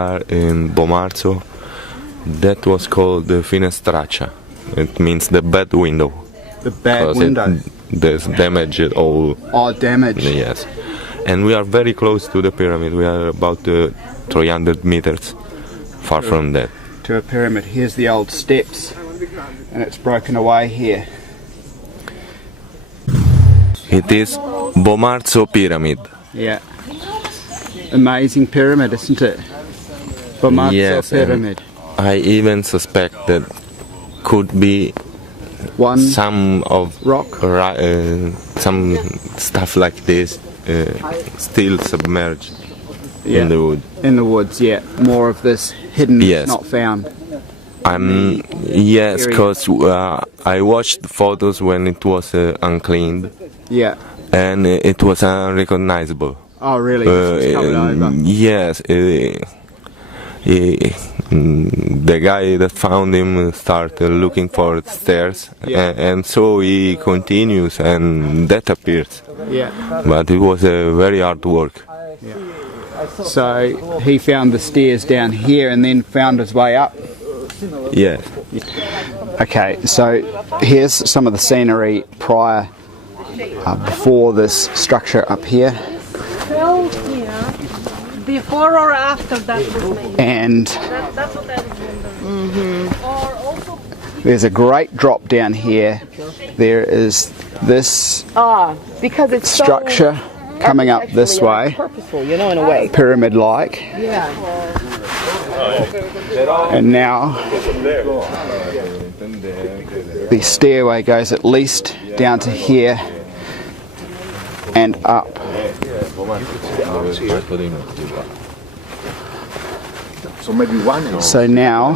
are in Bomarzo. That was called the Finestraccia. It means the bad window. The bad window. There's damage all. Oh, damage. Yes. And we are very close to the pyramid. We are about 300 meters far from that. To a pyramid. Here's the old steps, and it's broken away here. It is Bomarzo Pyramid. Yeah. Amazing pyramid, isn't it? Bomarzo Yes, Pyramid. I even suspect that could be some of rock, some stuff like this still submerged in the wood. In the woods, yeah. More of this hidden, not found. Yes, because I watched photos when it was uncleaned. Yeah. And it was unrecognizable. Oh, really? Over. Yes. The guy that found him started looking for stairs, and so he continues and that appears. Yeah. But it was a very hard work. Yeah. So he found the stairs down here and then found his way up. Yes. Okay, so here's some of the scenery prior, before this structure up here. Before or after that was made? And That's what I was wondering. There's a great drop down here. There is this because it's structure coming up this way, purposeful, you know, in a way. Pyramid-like. Yeah. And now the stairway goes at least down to here and up. So now,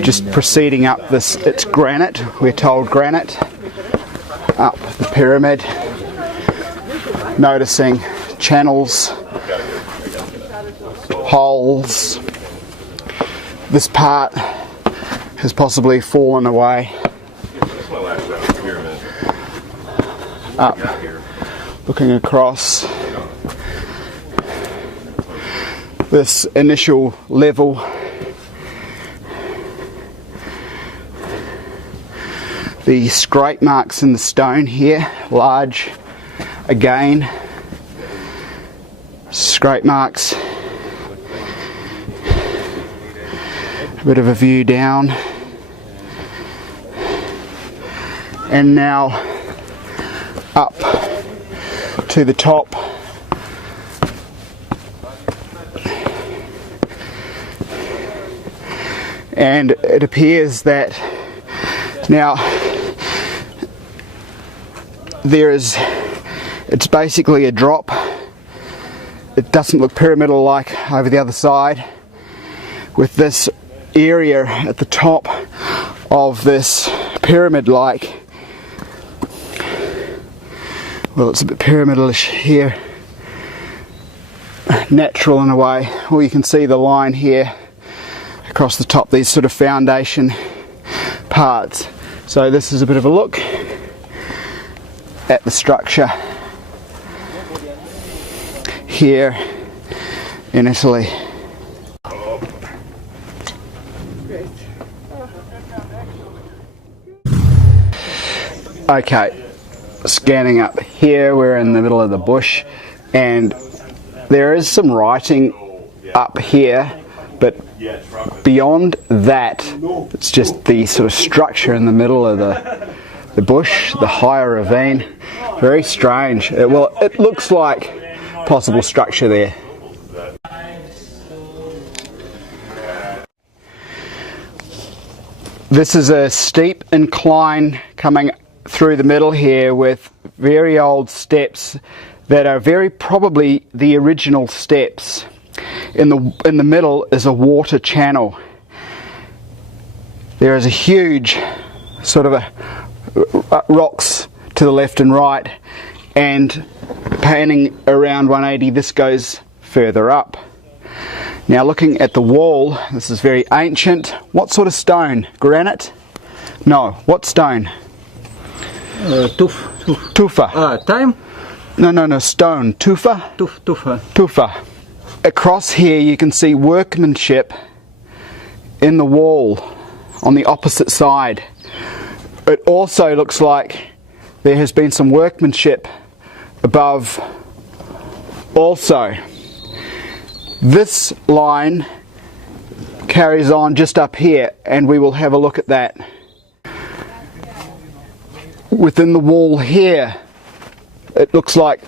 just proceeding up this, it's granite, we're told granite, up the pyramid, noticing channels, holes. This part has possibly fallen away. Up, looking across this initial level. The scrape marks in the stone here, large again. Scrape marks. A bit of a view down. And now up to the top. And it appears that now it's basically a drop. It doesn't look pyramidal like over the other side, with this area at the top of this pyramid like, well, it's a bit pyramidalish here, natural in a way. Well, you can see the line here across the top, these sort of foundation parts. So this is a bit of a look at the structure here in Italy. Okay, scanning up here, we're in the middle of the bush, and there is some writing up here, but beyond that, it's just the sort of structure in the middle of the bush, the higher ravine. Very strange. It looks like possible structure there. This is a steep incline coming through the middle here with very old steps that are very probably the original steps. In the middle is a water channel. There is a huge sort of rocks to the left and right, and panning around 180, this goes further up. Now looking at the wall, this is very ancient. What sort of stone? Granite? No, what stone? Tufa. Tufa. Time? No, stone. Tufa? Tufa. Tufa. across here you can see workmanship in the wall on the opposite side. It also looks like there has been some workmanship above also. This line carries on just up here, and we will have a look at that. Within the wall here, it looks like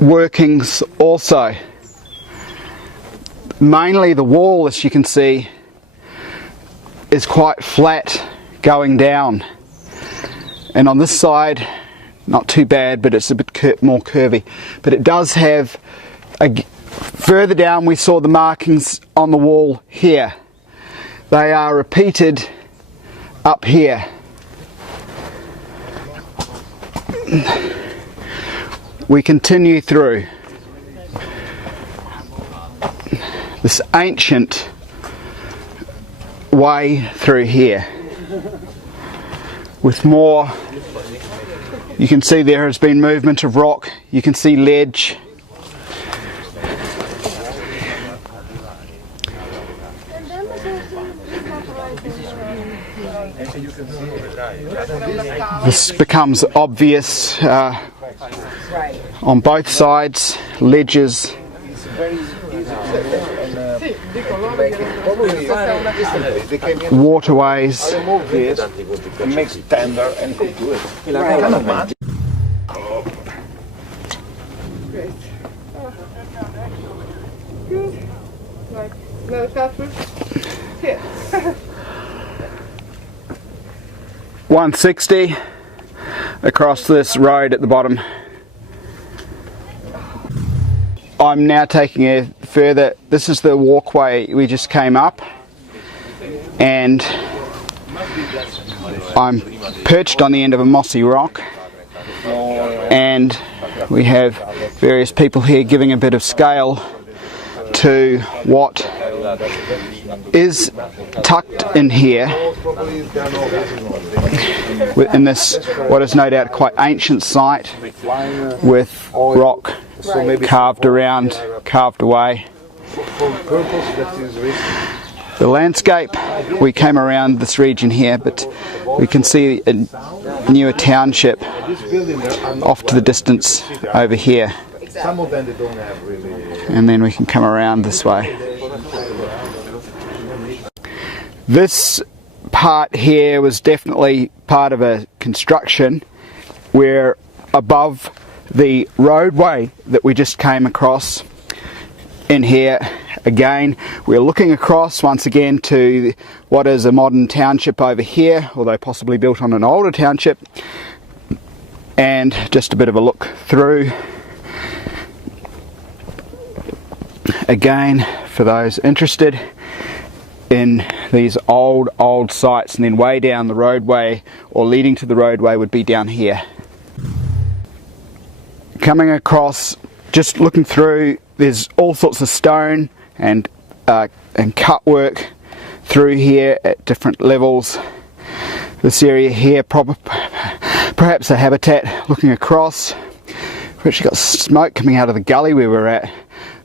workings also. Mainly the wall, as you can see, is quite flat going down, and on this side not too bad, but it's a bit more curvy. But it does have further down we saw the markings on the wall here. They are repeated up here. We continue through this ancient way through here with more. You can see there has been movement of rock. You can see ledge. This becomes obvious on both sides, ledges. Waterways. It makes tender and cook to it. Here. 160 across this road at the bottom. I'm now taking it further. This is the walkway we just came up, and I'm perched on the end of a mossy rock, and we have various people here giving a bit of scale to what is tucked in here in this what is no doubt quite ancient site with rock carved around, carved away. The landscape, we came around this region here, but we can see a newer township off to the distance over here, and then we can come around this way. This part here was definitely part of a construction. We're above the roadway that we just came across in here. Again, we're looking across once again to what is a modern township over here, although possibly built on an older township, and just a bit of a look through again for those interested in these old sites. And then way down the roadway, or leading to the roadway, would be down here. Coming across, just looking through, there's all sorts of stone and cut work through here at different levels. This area here, perhaps a habitat. Looking across, we've actually got smoke coming out of the gully we were at,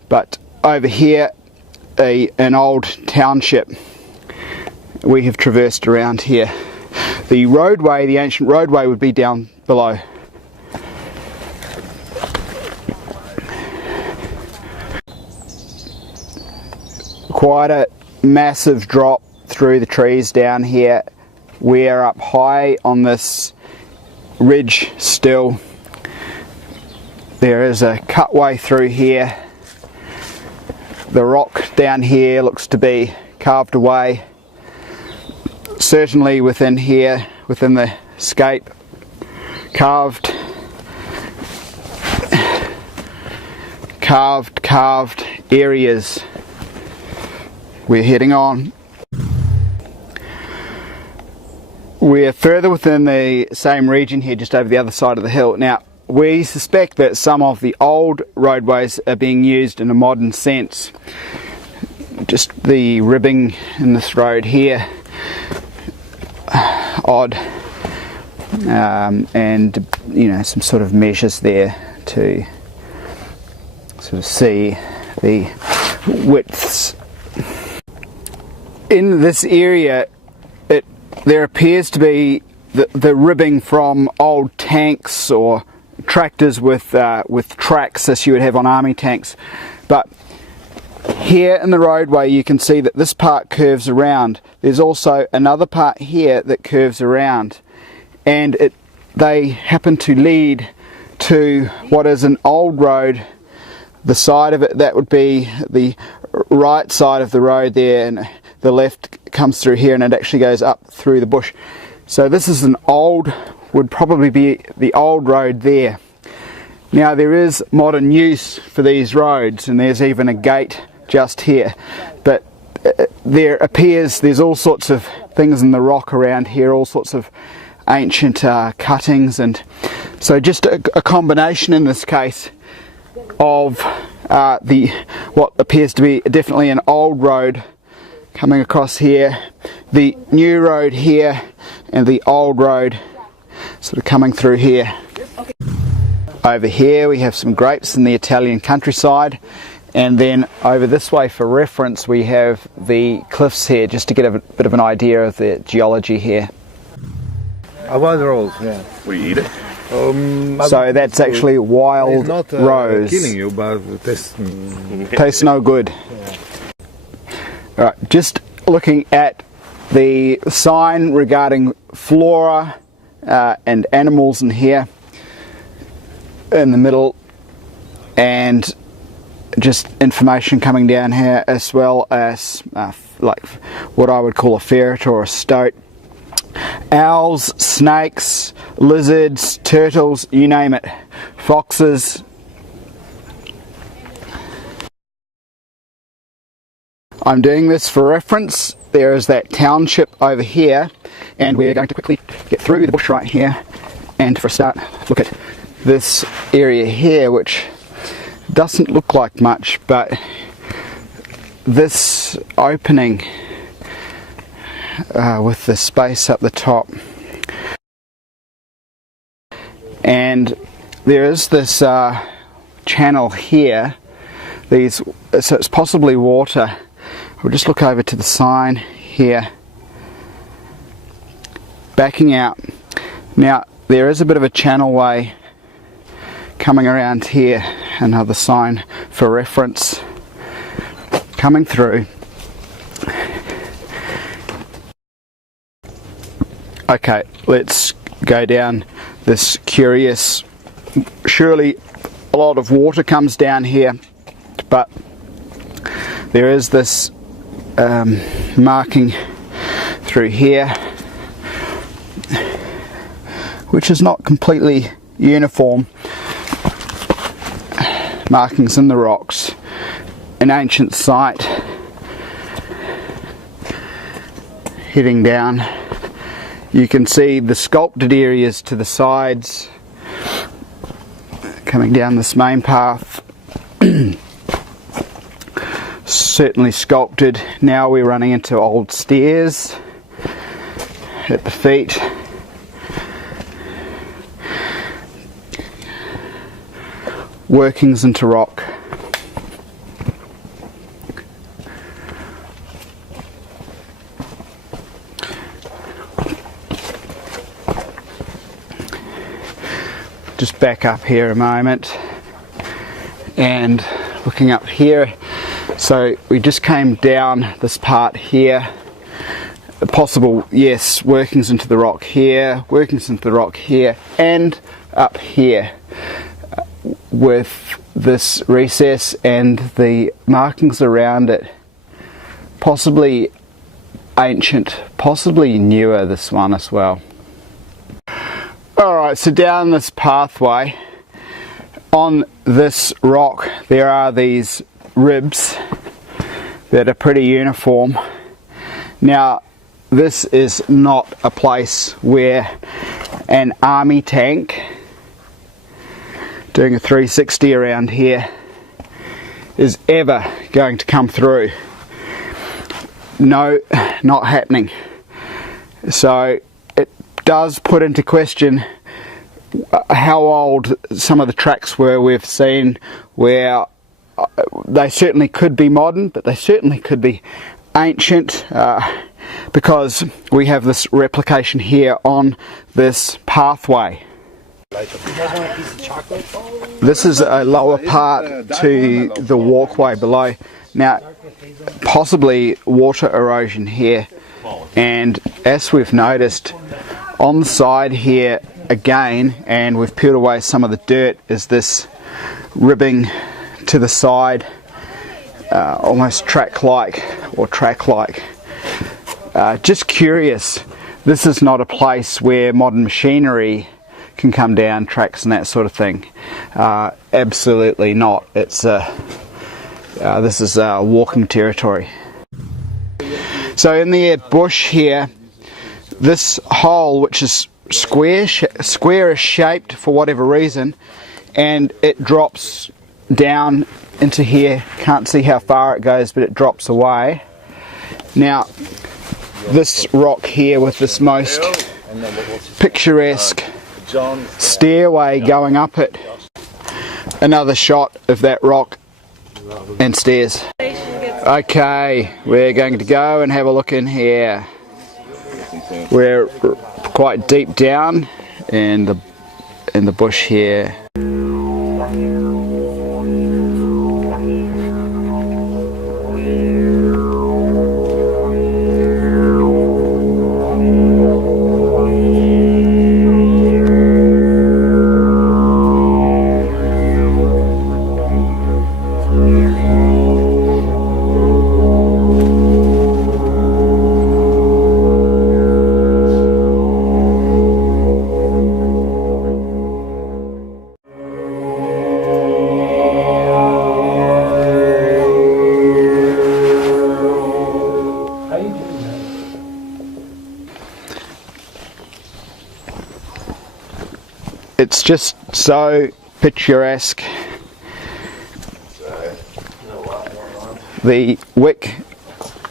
but over here an old township we have traversed around here. The roadway, the ancient roadway, would be down below. Quite a massive drop through the trees down here. We are up high on this ridge still. There is a cutway through here. The rock down here looks to be carved away. Certainly within here, within the scape, carved areas. We're heading on. We're further within the same region here, just over the other side of the hill. Now, we suspect that some of the old roadways are being used in a modern sense. Just the ribbing in this road here, odd, and you know, some sort of measures there to sort of see the widths. In this area, there appears to be the ribbing from old tanks or tractors with tracks as you would have on army tanks. But here in the roadway you can see that this part curves around. There's also another part here that curves around, and they happen to lead to what is an old road. The side of it, that would be the right side of the road there, and the left comes through here, and it actually goes up through the bush. So this is would probably be the old road there. Now there is modern use for these roads, and there's even a gate just here, but there's all sorts of things in the rock around here, all sorts of ancient cuttings, and so just a combination in this case of what appears to be definitely an old road coming across here, the new road here, and the old road sort of coming through here. Over here we have some grapes in the Italian countryside, and then over this way for reference we have the cliffs here, just to get a bit of an idea of the geology here. Wild rose, yeah. We eat it. So that's actually wild not, rose. Killing you, but Tastes no good. Yeah. Alright, just looking at the sign regarding flora and animals in here in the middle, and just information coming down here, as well as like what I would call a ferret or a stoat. Owls, snakes, lizards, turtles, you name it. Foxes. I'm doing this for reference. There is that township over here, and we're going to quickly get through the bush right here, and for a start look at this area here, which doesn't look like much, but this opening with the space up the top, and there is this channel here, so it's possibly water. We'll just look over to the sign here, backing out. Now there is a bit of a channelway coming around here, another sign for reference coming through. Okay, let's go down this curious, surely a lot of water comes down here, but there is this marking through here which is not completely uniform. Markings in the rocks, an ancient site heading down. You can see the sculpted areas to the sides coming down this main path. Certainly sculpted. Now we're running into old stairs at the feet. Workings into rock. Just back up here a moment and looking up here. So we just came down this part here. Possible, yes, workings into the rock here, workings into the rock here, and up here with this recess and the markings around it. Possibly ancient, possibly newer, this one as well. Alright, so down this pathway, on this rock there are these ribs that are pretty uniform. Now this is not a place where an army tank doing a 360 around here is ever going to come through. No, not happening. So it does put into question how old some of the tracks were we've seen, where they certainly could be modern, but they certainly could be ancient, because we have this replication here on this pathway. This is a lower part to the walkway below. Now, possibly water erosion here, and as we've noticed on the side here again, and we've peeled away some of the dirt, is this ribbing to the side, almost track-like. Just curious, this is not a place where modern machinery can come down, tracks and that sort of thing. Absolutely not. It's this is walking territory. So in the bush here, this hole, which is squarish shaped for whatever reason, and it drops down into here. Can't see how far it goes, but it drops away. Now, this rock here with this most picturesque stairway going up it. Another shot of that rock and stairs. Okay, we're going to go and have a look in here. We're quite deep down in the bush here. It's just so picturesque. The wick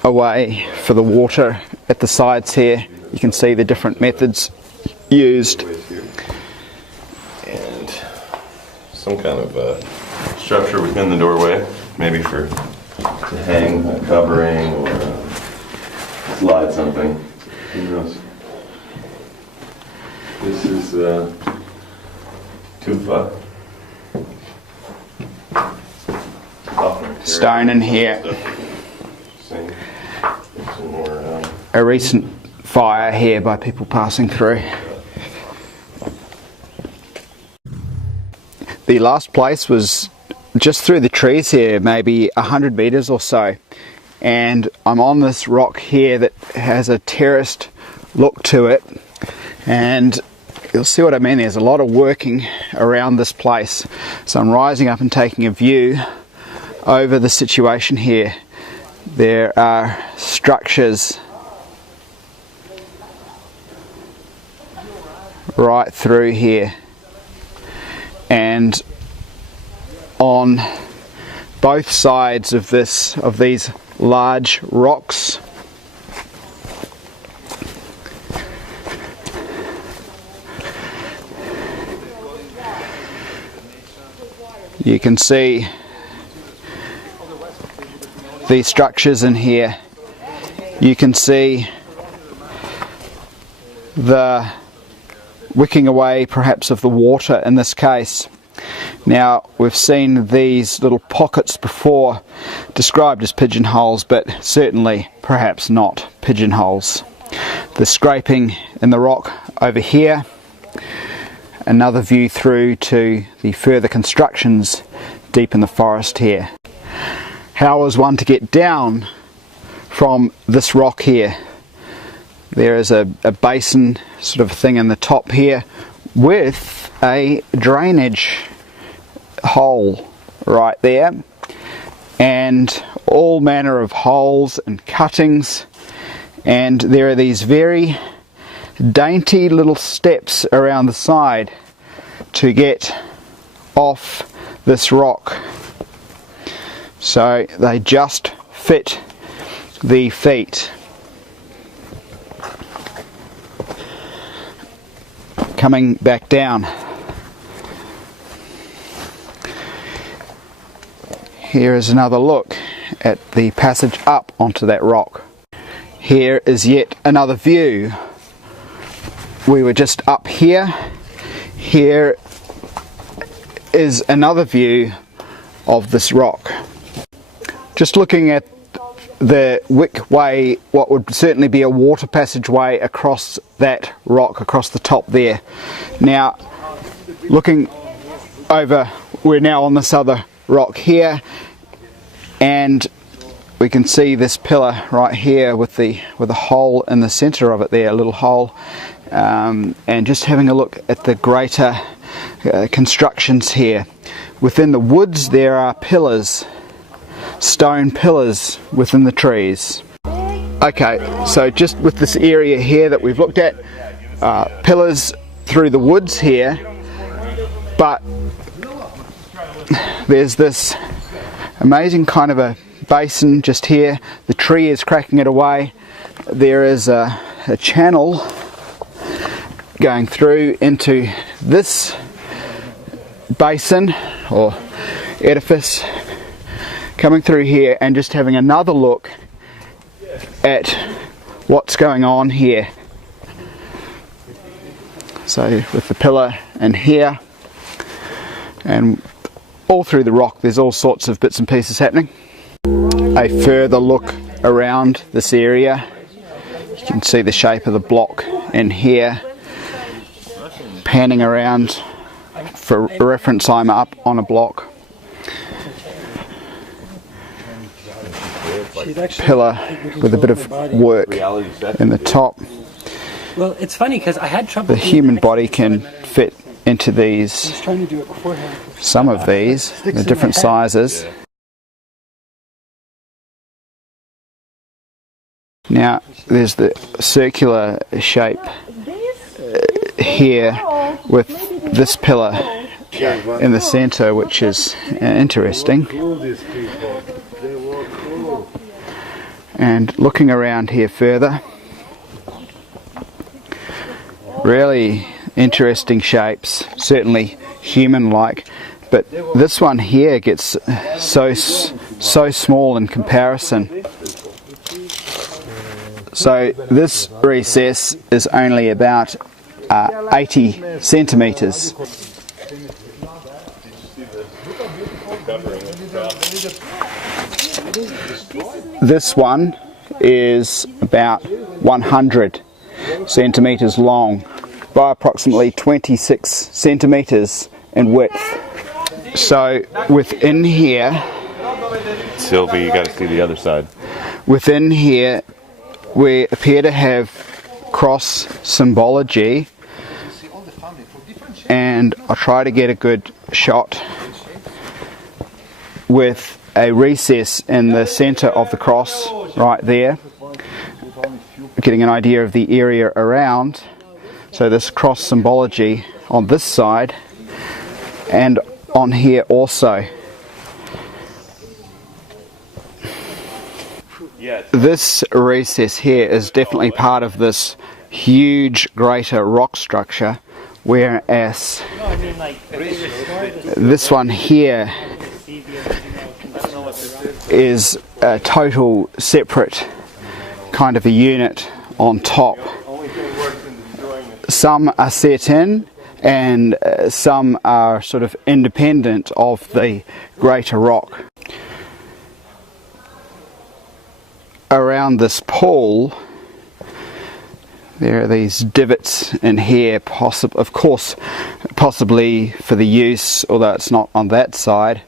away for the water at the sides here. You can see the different methods used. And some kind of structure within the doorway, maybe to hang a covering or slide something. Who knows? This is tufa. Stone in here. A recent fire here by people passing through. The last place was just through the trees here, maybe 100 meters or so, and I'm on this rock here that has a terraced look to it, and you'll see what I mean. There's a lot of working around this place. So I'm rising up and taking a view over the situation here. There are structures right through here, and on both sides of these large rocks, you can see these structures in here. You can see the wicking away perhaps of the water in this case. Now, we've seen these little pockets before described as pigeonholes, but certainly perhaps not pigeonholes. The scraping in the rock over here. Another view through to the further constructions deep in the forest here. How is one to get down from this rock here? There is a basin sort of thing in the top here with a drainage hole right there, and all manner of holes and cuttings, and there are these very dainty little steps around the side to get off this rock, so they just fit the feet. Coming back down, Here is another look at the passage up onto that rock. Here is yet another view. We were just up here. Here is another view of this rock. Just looking at the Wick Way, what would certainly be a water passageway across that rock, across the top there. Now, looking over, we're now on this other rock here, and we can see this pillar right here with a hole in the centre of it there, a little hole, and just having a look at the greater constructions here. Within the woods there are pillars, stone pillars within the trees. Okay, so just with this area here that we've looked at, pillars through the woods here, but there's this amazing kind of a basin just here. The tree is cracking it away. There is a channel going through into this basin or edifice, coming through here, and just having another look at what's going on here. So with the pillar and here and all through the rock, there's all sorts of bits and pieces happening. A further look around this area, you can see the shape of the block in here. Panning around, for reference, I'm up on a block. Pillar with a bit of work in the top. Well, it's funny because I had trouble. The human body can fit into these, some of these, the different sizes. Now, there's the circular shape here with this pillar in the centre, which is interesting. And looking around here further, really interesting shapes, certainly human-like, but this one here gets so small in comparison. So this recess is only about 80 centimetres. This one is about 100 centimetres long by approximately 26 centimetres in width. So within here, Sylvie, you got to see the other side. Within here, we appear to have cross symbology, and I'll try to get a good shot with a recess in the centre of the cross right there, getting an idea of the area around. So this cross symbology on this side and on here also. This recess here is definitely part of this huge greater rock structure, whereas this one here is a total separate kind of a unit on top. Some are set in and some are sort of independent of the greater rock. Around this pool there are these divots in here, of course possibly for the use, although it's not on that side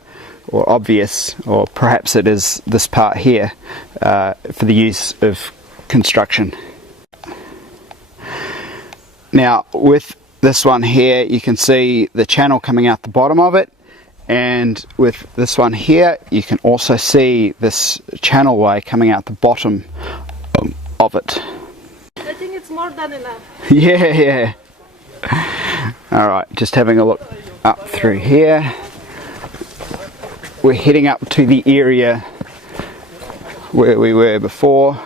or obvious, or perhaps it is this part here, for the use of construction. Now with this one here you can see the channel coming out the bottom of it, and with this one here you can also see this channelway coming out the bottom of it. I think it's more than enough. Yeah. Alright, just having a look up through here. We're heading up to the area where we were before.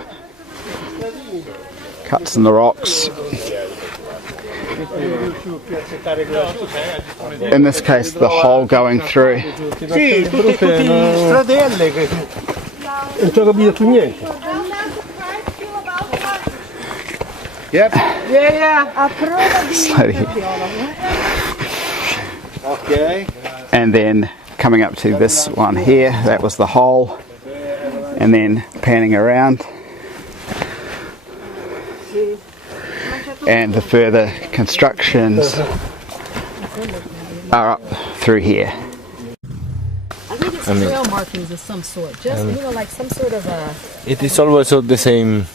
Cuts in the rocks. in this case, the hole going through. Sì, tutte stradelle che non ci ho capito più niente. Yep. Slowly. Okay. And then coming up to this one here, that was the hole, and then panning around, and the further constructions are up through here. I think it's trail markings of some sort. Just, like some sort of a... It is always of the same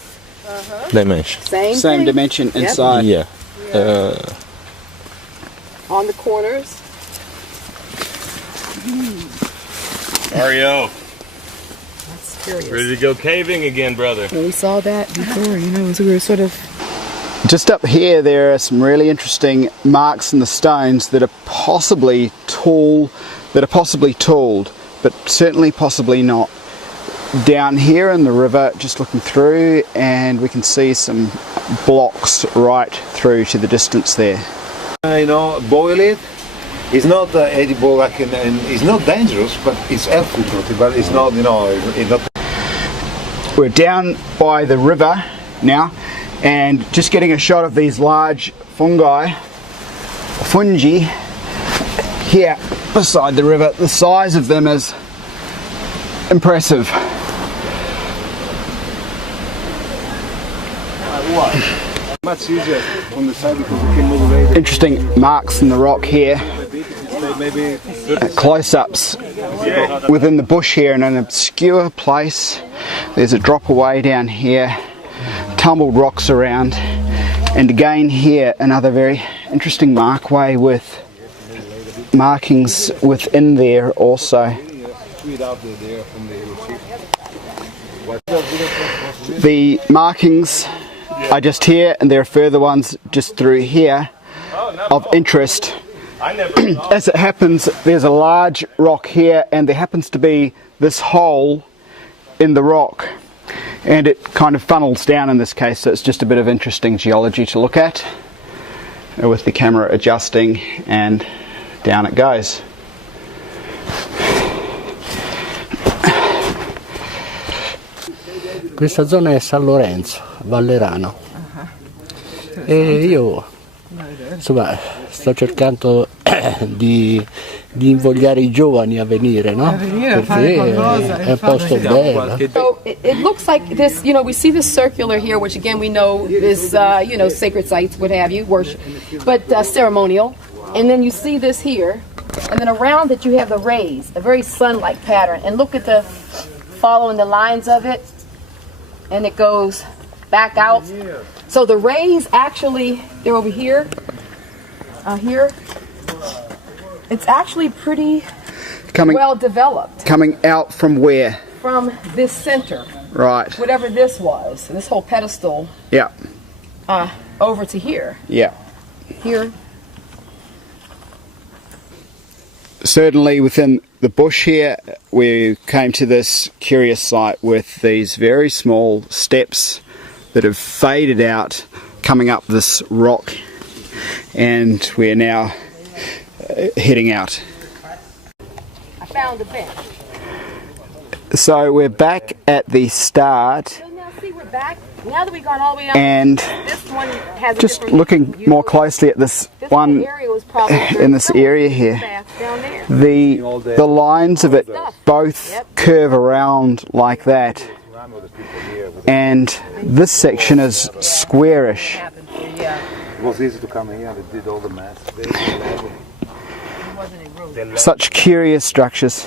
dimension. Same Same dimension inside. Yeah. on the corners. Mario, That's curious. ready to go caving again, brother? Well, we saw that before, so we were sort of... Just up here there are some really interesting marks in the stones that are possibly tooled, but certainly possibly not. Down here in the river, just looking through, and we can see some blocks right through to the distance there. Boil it. It's not edible, like, and it's not dangerous, but it's helpful. But it's not, it's not. We're down by the river now, and just getting a shot of these large fungi here beside the river. The size of them is impressive. Much easier on the side because we can move away. Interesting marks in the rock here. Maybe Close-ups within the bush here in an obscure place. There's a drop away down here, tumbled rocks around, and again here another very interesting markway with markings within there also. The markings are just here, and there are further ones just through here of interest. As it happens, there's a large rock here, and there happens to be this hole in the rock, and it kind of funnels down in this case, so it's just a bit of interesting geology to look at with the camera adjusting, and down it goes. Questa zona è San Lorenzo, Vallerano, e io insomma sto cercando di invogliare i giovani a venire, no? Perché è un posto bello. So it looks like this, we see this circular here, which again we know is, sacred sites, what have you, worship, but ceremonial. And then you see this here, and then around it you have the rays, a very sun-like pattern. And look at following the lines of it, and it goes back out. So the rays actually, they're over here, here. It's actually pretty well developed. Coming out from where? From this center. Right. Whatever this was, this whole pedestal. Yeah. Over to here. Yeah. Here. Certainly within the bush here, we came to this curious site with these very small steps that have faded out coming up this rock, and we're now heading out. I found the bench. So we're back at the start. So now see, we're back. Now that we've gone all the way down, And this one has just looking more closely at this one in this area here, the lines of it both curve around like that, and this section is squarish. It was easy to come here. They did all the math. Such curious structures.